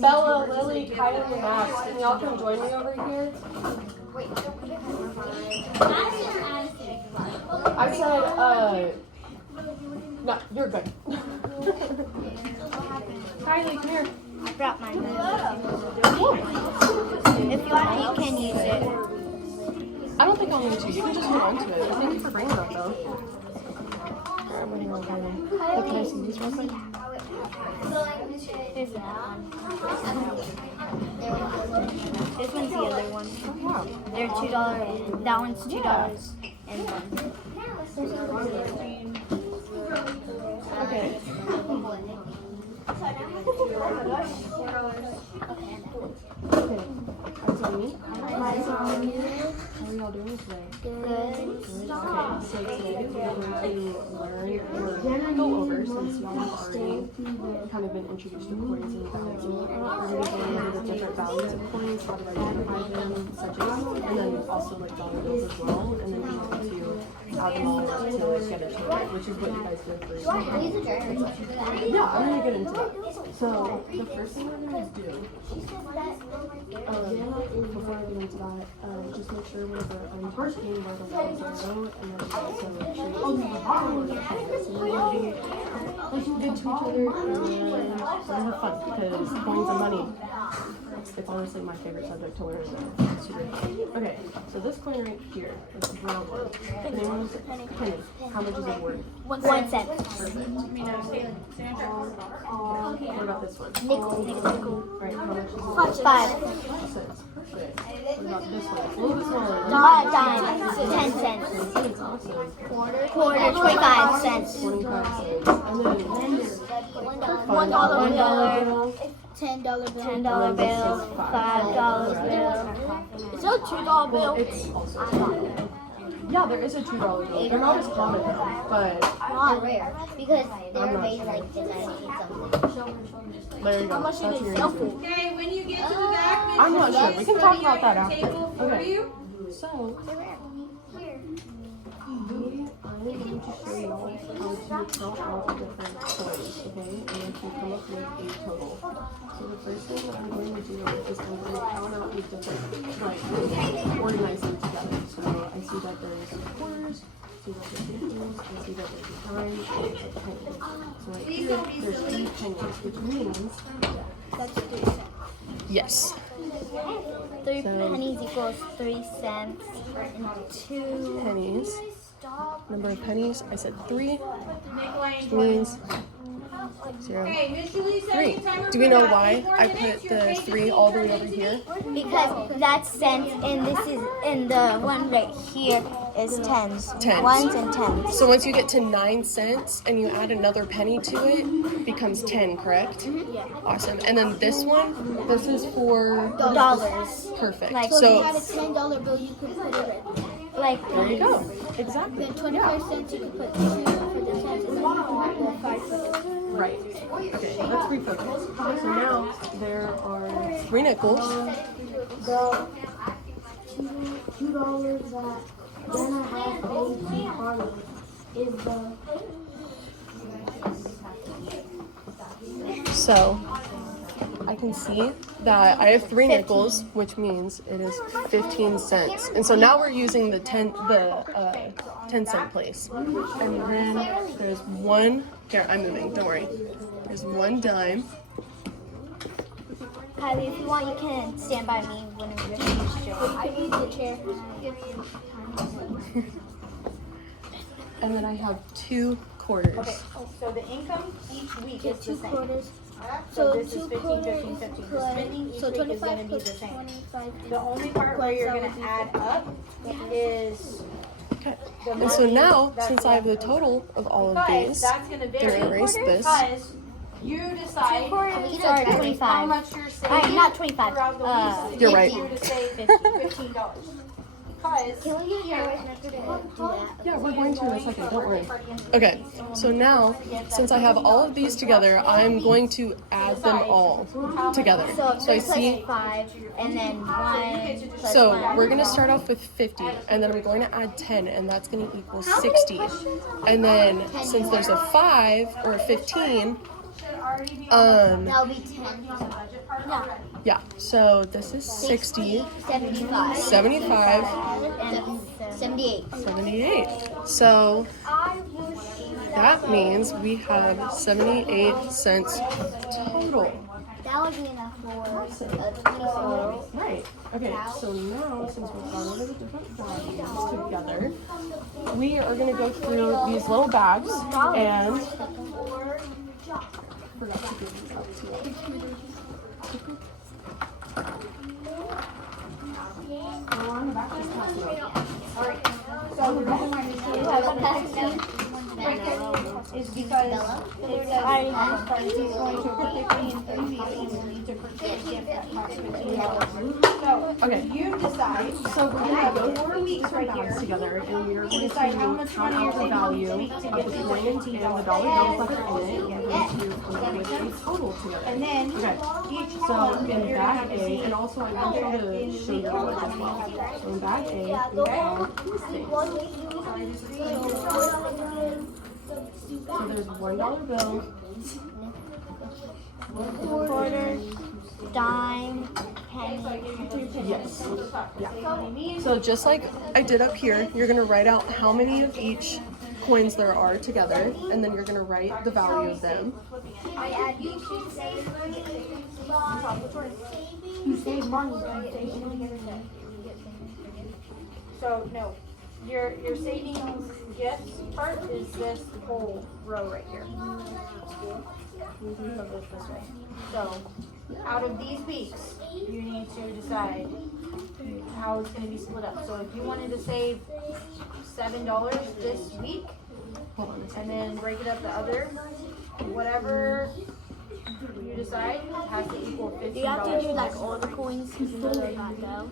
Bella, Lily, Kylie, and Max, can y'all come join me over here? I said, no, you're good. Kylie, come here. I brought mine. If you want, you can use it. I don't think I'll need to. You can just hold on to it. Thank you for bringing that, though. Hey, can I see these real quick? There's that one. This one's the other one. Wow. They're $2. That one's $2. And Okay. Okay. That's on me. How are y'all doing today? good. Okay, so today we're going to learn or go over, since y'all have already kind of been introduced to coins and values. We're going to be going over the different values of coins, how to identify them, such as, and then also like dollar bills as well, and then you have to add them all up to get a total, which is what you guys did for Yeah, I'm going to get into it. So the first thing we're going to do, before I get into that, just make sure whenever I'm talking about the letter zero, and then also treat so we're going to be like good to each other, and we're going to have fun, because coins and money, it's honestly my favorite subject to learn. It's super fun. Okay, so this coin right here, this brown one, the name was penny. How much is it worth? 1 cent. Perfect. What about this one? Nickel. Right, how much is it? 5 cents. Perfect. What about this one? It's a little bit smaller. dime. 10 cents. It's awesome. Quarter. 25 cents. 25 cents. And then $1 bill. $10 bill, $5 bill. Is there a $2 bill? It's also yeah, there is a $2 bill. They're not as common though, but Not rare because they're made like the 90s something. there you go. That's your answer. Okay, when you get to the back, I'm not sure. We can talk about that after. table for Okay. you. So I'm going to show you all how to count out the different coins, okay? And then to come up with a total. So the first thing that I'm going to do is I'm going to count out the different, like, organize them together. So I see that there's quarters, I see that there's nickels, I see that there's dimes, and there's pennies. So right here, there's 3 pennies, which means That's 3 cents. yes. 3 pennies equals 3 cents and 2 Pennies. Number of pennies, I said 3, Nick Lane. means 0. Okay, Miss Julie said 3. timer Do we for know about why 4 I minutes. put Your the face 3 is all the way ready. over here? because that's cents and this is and the one right here is tens. Tens. Ones and tens. So once you get to 9 cents and you add another penny to it, becomes 10, correct? Yeah. Awesome. And then this one, this is for Dollars. perfect. Like, So a $10 bill, you could put it right there. Like there you go. Exactly. Then 25 cents, you could put 2 for the cents, and then you could put 5 for the Right. Okay, let's refocus. So now there are 3 nickels. $2 that Jenna has paid to Carly is the So I can see that I have 3 nickels, which means it is 15 cents. And so now we're using the 10 cent place. And then there's 1, here, I'm moving, don't worry. There's 1 dime. Kylie, if you want, you can stand by me when we're show. I need the chair. And then I have 2 quarters. Okay, so the income each week is the Two same. quarters. So this is 2 15, quarters 15, 15. The plus- spending each so week is 25 going to be plus the same. 25. The only part where you're going to add up is Okay. the And so money now, that's since I have the left over. total of all of Because these, that's going to gonna vary. erase this. Because you decide These are how 25. much you're Alright, saving not 25. throughout the week. You're right. You to save $15. Because Can we get your connector to do that? yeah, we're going to in a second, don't worry. Okay, so now, since I have all of these together, I'm going to add them all together. So So I 3 see, plus 5 and then 1 plus so 1. we're gonna start off with 50, and then we're going to add 10, and that's gonna equal 60. And then, since there's a 5 or a 15, That'll be 10. Yeah, so this is 60, 75. 75, And 78. 78. So that means we have 78 cents total. That would be enough for a 24. Right. Okay, so now since we've gone over the different values together, we are going to go through these little bags and forgot to give these up to you. Go on the back, just pass it up. So the reason why we do have a pass is because it says he's going to particularly in 3 weeks he will need to purchase a gift that costs $15. So Okay. you decide. So we're going to go 4 through weeks different right bags here. together, and we are going to decide how much count money out the you're value saving of to the get this coins and the dollar bills that are in it, and to come up with a total together. And then Okay. each So column in you're gonna bag have to A, see and also I want you to show your budget as well. So in bag A, we have these things. So there's $1 bill, Quarter, dime, penny. yes, yeah. So just like I did up here, you're gonna write out how many of each coins there are together, and then you're gonna write the value of them. You save money. So no, your savings gifts part is this whole row right here. You can put this way. So out of these weeks, you need to decide how it's going to be split up. So if you wanted to save $7 this week, Hold on a second. and then break it up the other, whatever you decide has to equal $15. You have to do like all the coins because you know they're not go.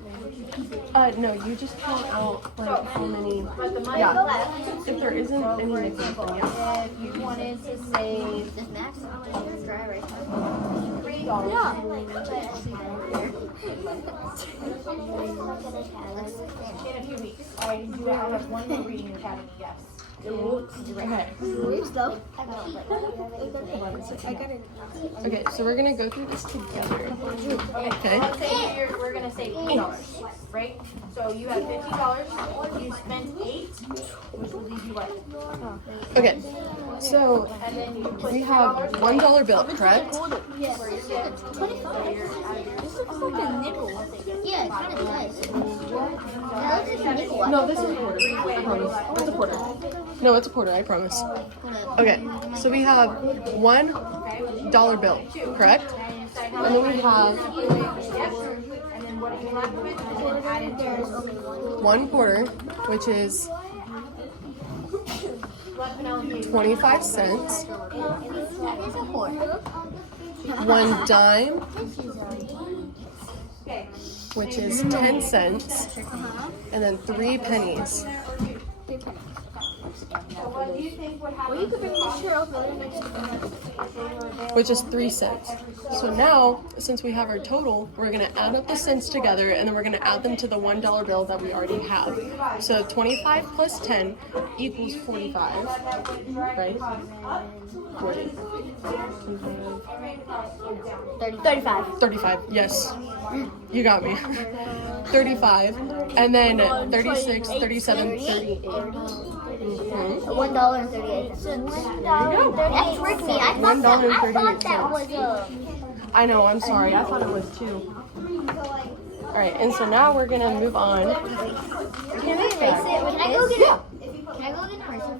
No, you just count out like how many. But the money Yeah. left, If there isn't so any for mixing, example, then yeah. if you wanted to save This max? Dry right $3, in a few weeks, I have one more reading academy, yes. Okay. Moves though. Okay, so we're gonna go through this together. Okay. Let's say we're gonna save $8, right? So you have $50, you spent 8, which will leave you what? Okay. So And then you put we have $3 $1 bill, correct? Yes. for your gift. 25. This looks like a nickel. Yeah, it kind of does. That looks like a nickel. No, this is a quarter. I promise. It's a quarter. No, it's a quarter. I promise. Okay. So we have $1 bill, correct? And then we have And then what you left with, and then add it to 1 quarter, which is 25 cents. That is a quarter. 1 dime, which is 10 cents. And then 3 pennies. what do you think would happen? You could bring this shirt over there next to Which is 3 cents. So now, since we have our total, we're gonna add up the cents together, and then we're gonna add them to the $1 bill that we already have. So 25 plus 10 equals 45, right? 40. 35. 35, yes. You got me. 35, and then 36, 37, 38. Mhm. $1.38. That tricked me. I thought that was a. I know, I'm sorry. I thought it was 2. Alright, and so now we're gonna move on. Can we erase it? Can I go get it? Can I go get an eraser?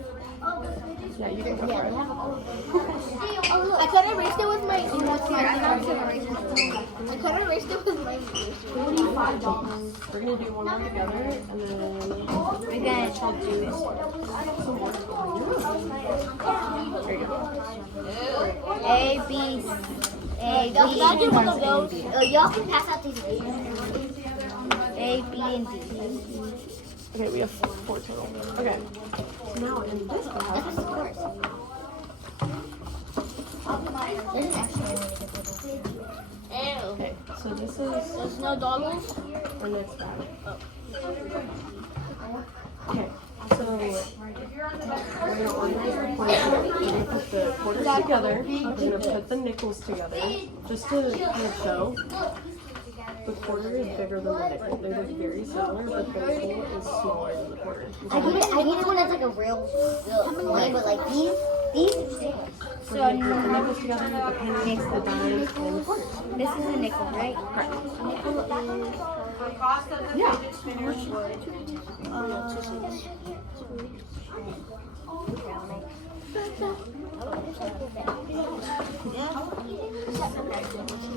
Yeah, you can go for it. I could have erased it with my. I could have erased it with my. $45. We're gonna do one more together, and then Again. I'll do some more. There you go. A, B, A, B, y'all can pass out these. A, B, and D. Okay, we have 4 total. Okay. So now in this That's bag, of course. There's actually okay, so this is there's no dollars. our next bag. Okay, we're gonna organize the points. We're gonna put the quarters together. We're gonna put the nickels together, just to kind of show. The quarter is bigger than the nickel. They look very similar, but the nickel is smaller than the quarter. I need it when it's like a real coin, but like these are stickers. We're gonna put the nickels together, the pennies, the dimes, and the quarters. This is a nickel, right? Correct. The cost of the fidget spinners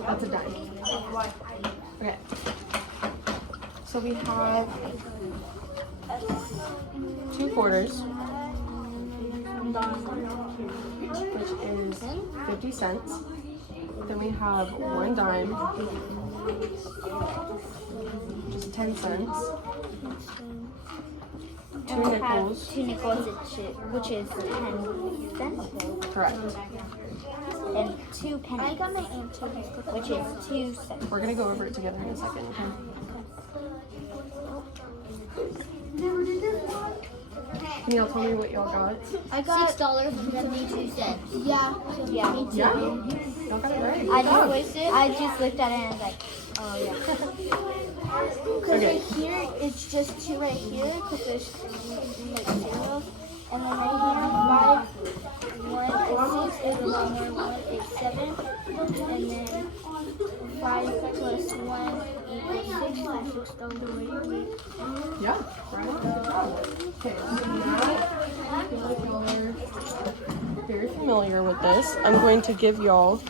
That's a dime. Okay. So we have 2 quarters, which is 50 cents. Then we have 1 dime, which is 10 cents. 2 nickels. 2 nickels, which is 10 cents. Correct. And 2 pennies. I got my answer, which is 2 cents. We're gonna go over it together in a second. Okay? Can y'all tell me what y'all got? I got $6.72. Yeah. Yeah. Y'all got it right. I just looked at it and was like, oh yeah. Because Okay. right here, it's just 2 right here, because there's like zeros. And then right here, 5, 1 is 6, is 1, 1 is 7. And then 5 plus 1 is 6, $6. Yeah. Right. Okay. So now I feel like y'all are very familiar with this. I'm going to give y'all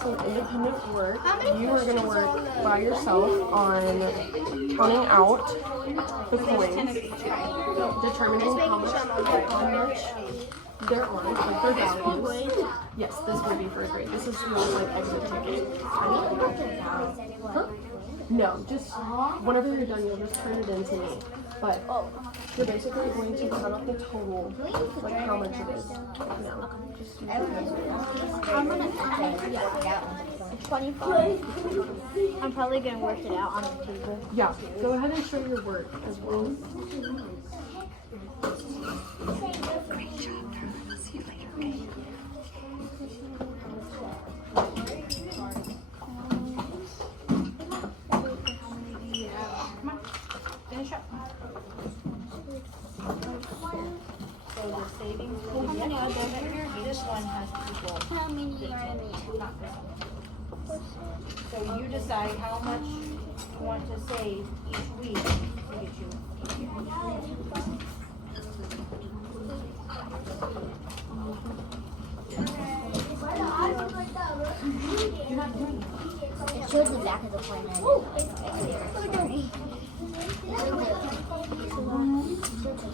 some independent work. You are going to work by yourself on counting out the coins, determining how much there are, like their values. Yes, this would be first grade. This is your like exit ticket. Huh? No, just whenever you're done, you'll just turn it in to me. But you're basically going to count out the total, like how much it is. No, just use your hands. I'm going to 25. I'm probably going to work it out on the table. Yeah, go ahead and show your work as well. finish up. So the savings for the gift here, this one has people. How many are in it? Not this one. So you decide how much you want to save each week to get you each year. It shows the back of the coin.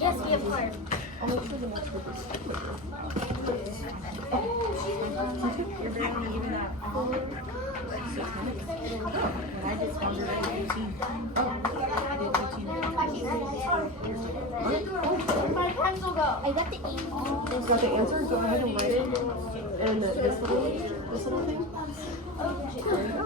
Yes, we have part. I'll make sure the next group is You're very gonna give me that. I just counted at 18. I did 18. My pencil go. I got the ink. got the answer? Go ahead and write it in this little thing. There you go.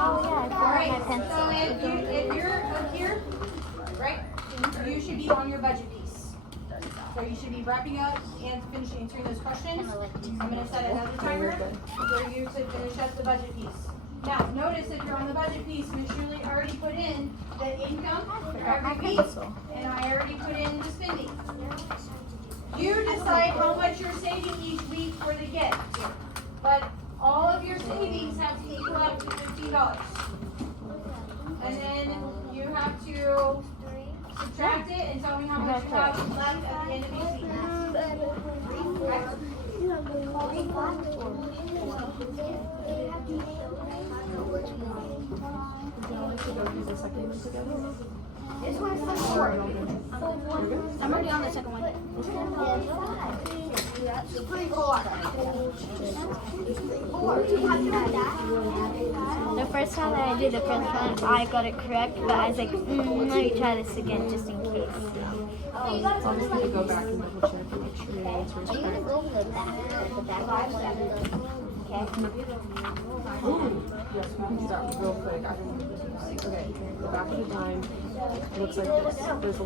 Oh yeah, I All forgot right, my pencil. so if you're up here, right, you should be on your budget piece. So you should be wrapping up and finishing answering those questions. I'm gonna set another timer for you to finish up the budget piece. Now, notice if you're on the budget piece, Ms. Shirley already put in the income for every week, and I already put in the spending. You decide how much you're saving each week for the gift, but all of your savings have to equal out to $15. And then you have to subtract it and tell me how much you have left at the end of each week. This one's for 4. I'm already on the second one. The first time that I did the first one, I got it correct, but I was like, let me try this again just in case. I'll just need to go back and double check and make sure your answer is Are you gonna correct. go over the back? The back line. Okay. Yes, we can do that real quick. Okay, the back of the dime looks like this. There's a